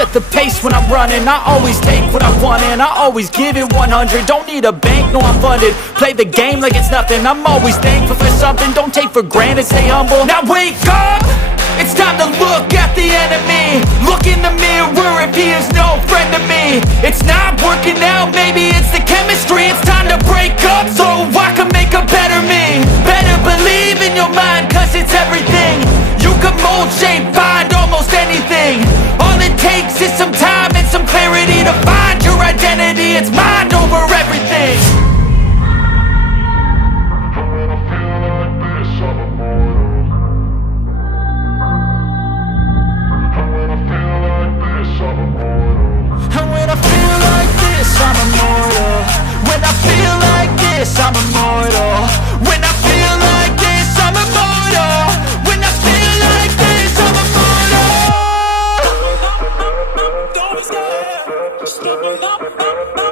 set the pace when I'm running. I always take what I want and I always give it 100. Don't need a bank, no I'm funded. Play the game like it's nothing. I'm always thankful for something. Don't take for granted, stay humble. Now wake up! It's time to look at the enemy. Look in the mirror if he is no friend to me. It's not working out, maybe it's the chemistry. It's time to break up so I can make a better me. Better believe in your mind, cause it's everything. You can mold, shape, find almost anything. All it takes is some time and some clarity to find your identity. It's mind over everything. I'm immortal. When I feel like this, I'm immortal. When I feel like this, I'm immortal. When I feel like this, I'm immortal. Don't be scared. Step it up.